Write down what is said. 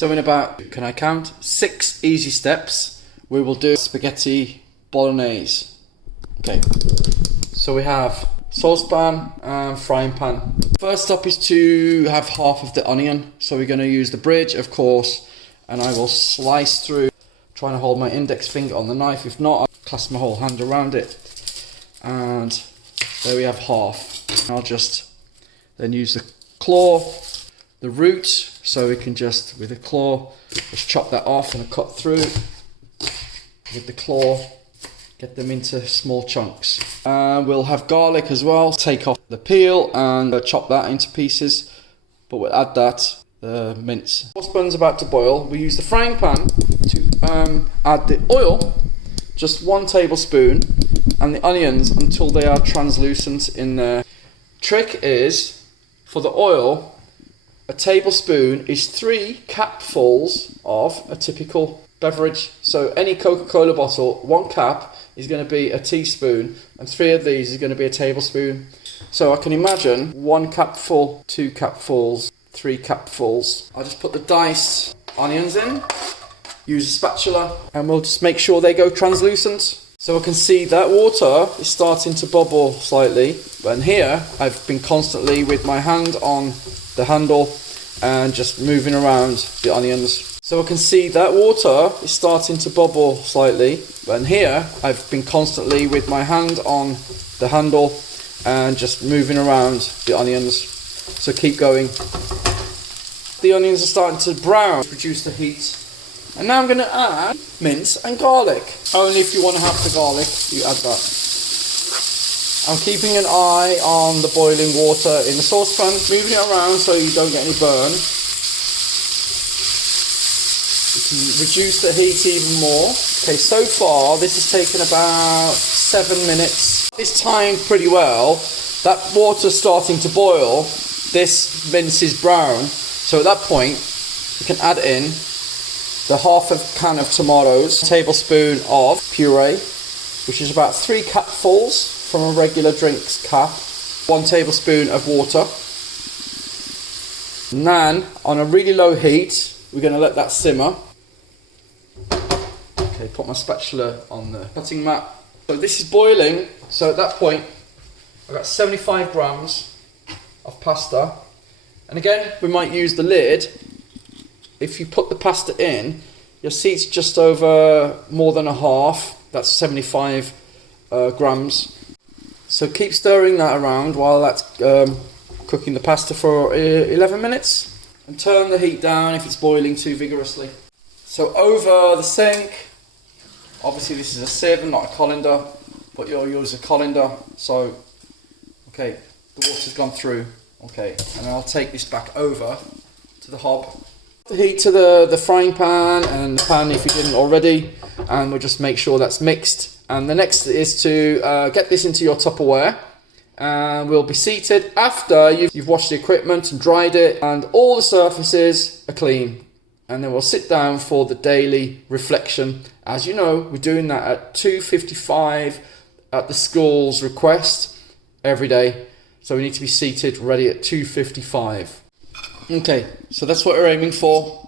So in about, can I count? 6 easy steps, we will do spaghetti bolognese. Okay, so we have saucepan and frying pan. First step is to have half of the onion. So we're going to use the bridge, of course, and I will slice through, trying to hold my index finger on the knife. If not, I'll clasp my whole hand around it. And there we have half. I'll just then use the claw, the root, so we can just, with the claw, just chop that off and cut through with the claw. Get them into small chunks. We'll have garlic as well. Take off the peel and chop that into pieces. But we'll add that, the mince. Saucepan's about to boil. We use the frying pan to add the oil, just 1 tablespoon, and the onions until they are translucent in there. Trick is, for the oil, a tablespoon is 3 capfuls of a typical beverage. So any Coca-Cola bottle, 1 cap is going to be a teaspoon, and 3 of these is going to be a tablespoon. So I can imagine 1 capful, 2 capfuls, 3 capfuls. I'll just put the diced onions in, use a spatula, and we'll just make sure they go translucent. So I can see that water is starting to bubble slightly, and here I've been constantly with my hand on the handle and just moving around the onions. So I can see that water is starting to bubble slightly, and here I've been constantly with my hand on the handle and just moving around the onions. So keep going. The onions are starting to brown, reduce the heat. And now I'm going to add mince and garlic. Only if you want to have the garlic, you add that. I'm keeping an eye on the boiling water in the saucepan, moving it around so you don't get any burn. You can reduce the heat even more. Okay, so far this has taken about 7 minutes. It's timed pretty well. That water's starting to boil. This mince is brown. So at that point, you can add in the half of can of tomatoes, a tablespoon of puree, which is about 3 capfuls from a regular drinks cap, 1 tablespoon of water. And then on a really low heat, we're going to let that simmer. Okay, put my spatula on the cutting mat. So this is boiling, so at that point I've got 75 grams of pasta. And again, we might use the lid. If you put the pasta in, you'll see it's just over more than a half. That's 75 grams. So keep stirring that around while that's cooking the pasta for 11 minutes. And turn the heat down if it's boiling too vigorously. So over the sink, obviously this is a sieve and not a colander, but you'll use a colander. So, okay, the water's gone through. Okay, and I'll take this back over to the hob. The heat to the frying pan and the pan if you didn't already, and we'll just make sure that's mixed. And the next is to get this into your Tupperware, and we'll be seated after you've washed the equipment and dried it and all the surfaces are clean. And then we'll sit down for the daily reflection. As you know, we're doing that at 2:55 at the school's request every day. So we need to be seated ready at 2:55. Okay, so that's what we're aiming for.